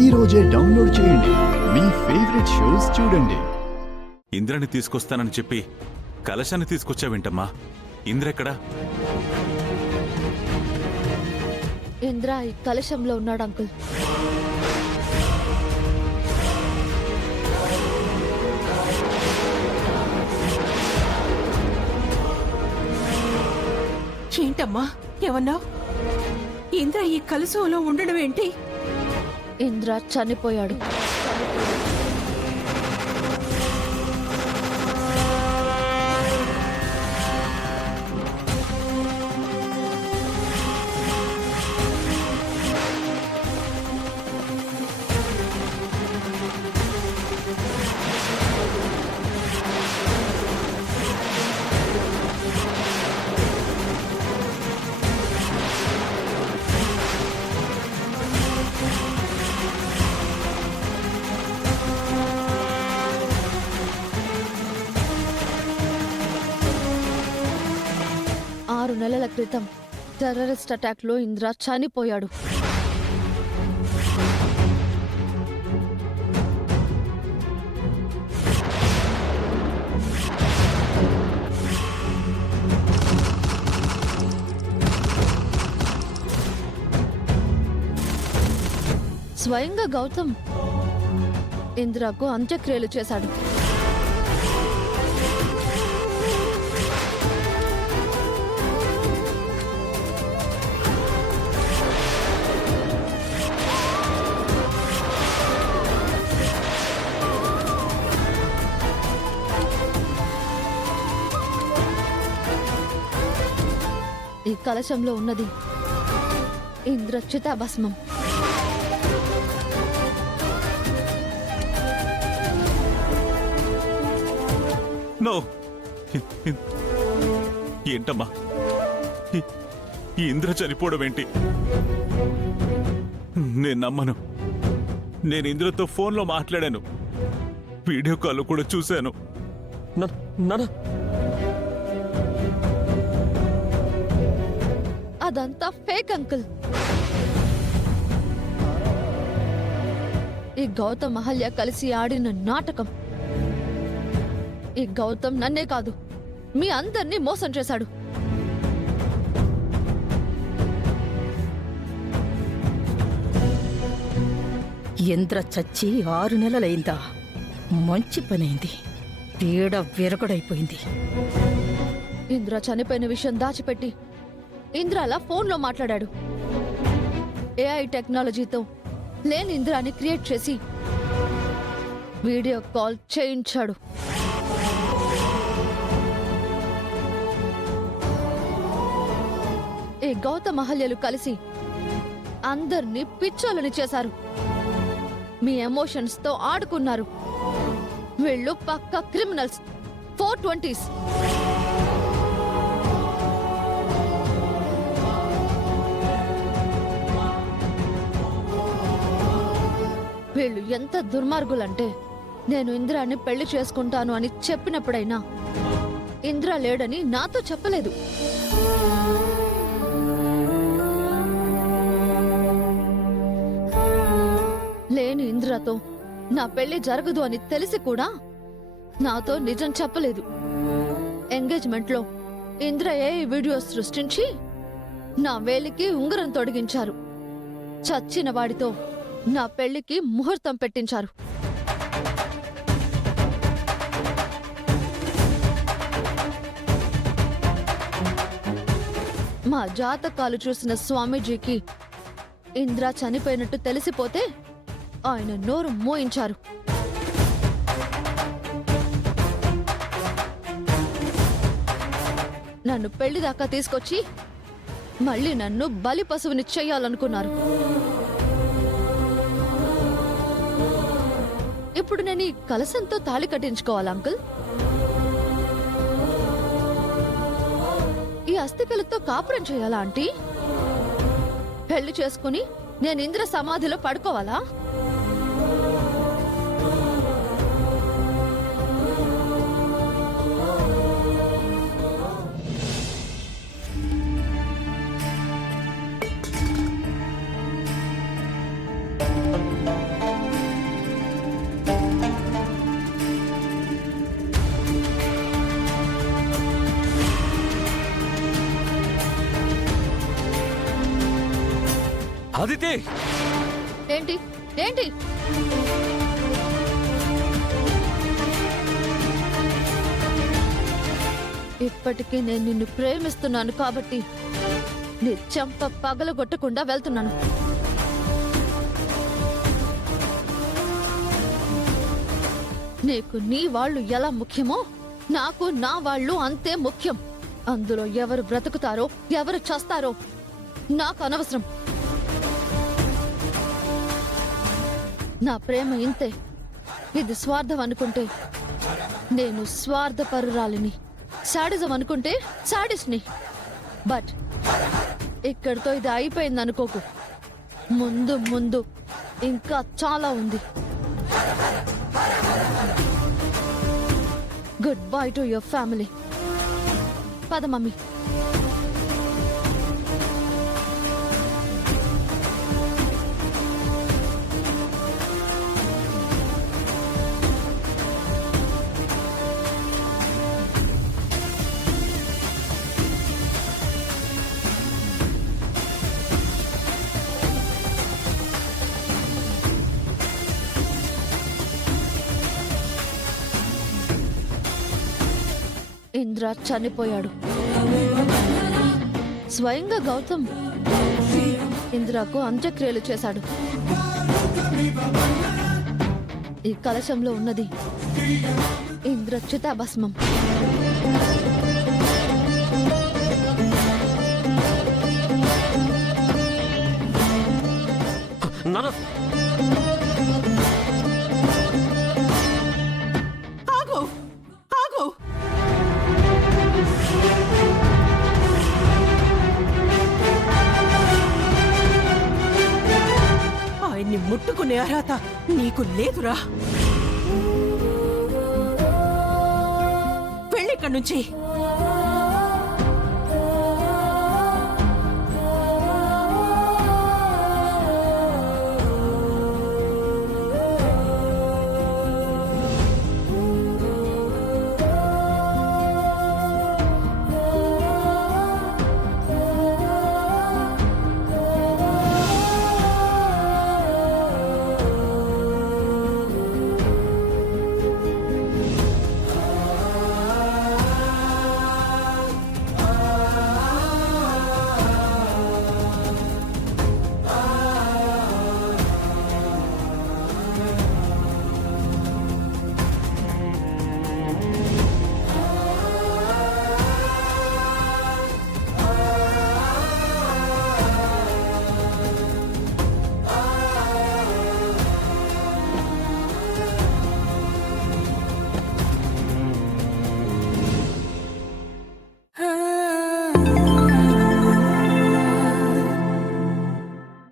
ఈ రోజే డౌన్లోడ్ చేయండి. మీ ఫేవరెట్ షోస్ చూడండి. ఇంద్రని తీసుకొస్తానని చెప్పి కలశాన్ని తీసుకొచ్చావేంటమ్మా? ఇంద్ర ఎక్కడా? ఇంద్ర ఈ కలశంలో ఉన్నాడు అంకుల్. ఏంటమ్మా ఏమన్నావు? ఇంద్ర ఈ కలశంలో ఉండడం ఏంటి? ఇంద్ర చనిపోయాడు. ఆరు నెలల క్రితం టెర్రరిస్ట్ అటాక్ లో ఇంద్ర చనిపోయాడు. స్వయంగా గౌతమ్ ఇంద్రకు అంత్యక్రియలు చేశాడు. ఈ కలశంలో ఉన్నది ఇంద్ర చితాభస్మం. నో, ఏంటమ్మా ఈ ఇంద్ర చనిపోవడం ఏంటి? నేను నమ్మను. నేను ఇంద్రతో ఫోన్లో మాట్లాడాను, వీడియో కాల్ కూడా చూశాను. అదంతా ఫేక్ అంకుల్. ఈ గౌతమ్ అహల్య కలిసి ఆడిన నాటకం. ఈ గౌతమ్ నన్నే కాదు మీ అందరినీ మోసం చేశాడు. ఇంద్ర చచ్చి 6 నెలలైందా? మంచి పనైంది. పీడ విరగడైపోయింది. ఇంద్ర చనిపోయిన విషయం దాచిపెట్టి ఇంద్ర అలా ఫోన్లో మాట్లాడాడు. ఏఐ టెక్నాలజీతో లేని ఇంద్రాని క్రియేట్ చేసి వీడియో కాల్ చేయించాడు. ఈ గౌతమ్ అహల్యలు కలిసి అందర్నీ పిచ్చోలని చేశారు. మీ ఎమోషన్స్ తో ఆడుకున్నారు. వీళ్ళు పక్కా క్రిమినల్స్, 420s. వీళ్ళు ఎంత దుర్మార్గులంటే నేను ఇంద్రాన్ని పెళ్లి చేసుకుంటాను అని చెప్పినప్పుడైనా ఇంద్ర లేడని నాతో చెప్పలేదు. లేని ఇంద్రతో నా పెళ్లి జరగదు అని తెలిసి కూడా నాతో నిజం చెప్పలేదు. ఎంగేజ్మెంట్ లో ఇంద్ర ఏ వీడియోస్ సృష్టించి నా వేలికి ఉంగరం తొడిగించారు. చచ్చిన వాడితో నా పెళ్లికి ముహూర్తం పెట్టించారు. మా జాతకాలు చూసిన స్వామీజీకి ఇంద్ర చనిపోయినట్టు తెలిసిపోతే ఆయన నోరు మోయించారు. నన్ను పెళ్లి దాకా తీసుకొచ్చి మళ్ళీ నన్ను బలి పశువుని చెయ్యాలనుకున్నారు. ఇప్పుడు నేను ఈ కలశంతో తాళి కట్టించుకోవాలి అంకుల్? ఈ అస్థికలతో కాపురం చేయాలా ఆంటీ? పెళ్లి చేసుకుని నేను ఇంద్ర సమాధిలో పడుకోవాలా? అదితి ఏంటి ఏంటి ఇప్పటికీ నేను నిన్ను ప్రేమిస్తున్నాను కాబట్టి నీ చెంప పగలగొట్టకుండా వెళ్తున్నాను. నీకు నీ వాళ్ళు ఎలా ముఖ్యమో నాకు నా వాళ్ళు అంతే ముఖ్యం. అందులో ఎవరు బ్రతుకుతారో ఎవరు చస్తారో నాకు అనవసరం. నా ప్రేమ ఇంతే. ఇది స్వార్థం అనుకుంటే నేను స్వార్థపరురాలిని, సాడిజం అనుకుంటే సాడిస్ట్ని. బట్ ఇక్కడితో ఇది అయిపోయింది అనుకోకు. ముందు ముందు ఇంకా చాలా ఉంది. Good bye to your family. పద మమ్మీ. ఇంద్ర చనిపోయాడు. స్వయంగా గౌతమ్ ఇంద్రకు అంత్యక్రియలు చేశాడు. ఈ కలశంలో ఉన్నది ఇంద్ర చితాభస్మం. ఆగు ఆగు. ఆయన్ని ముట్టుకునే అర్హత నీకు లేదురా. వెళ్ళిక్కడి నుంచి.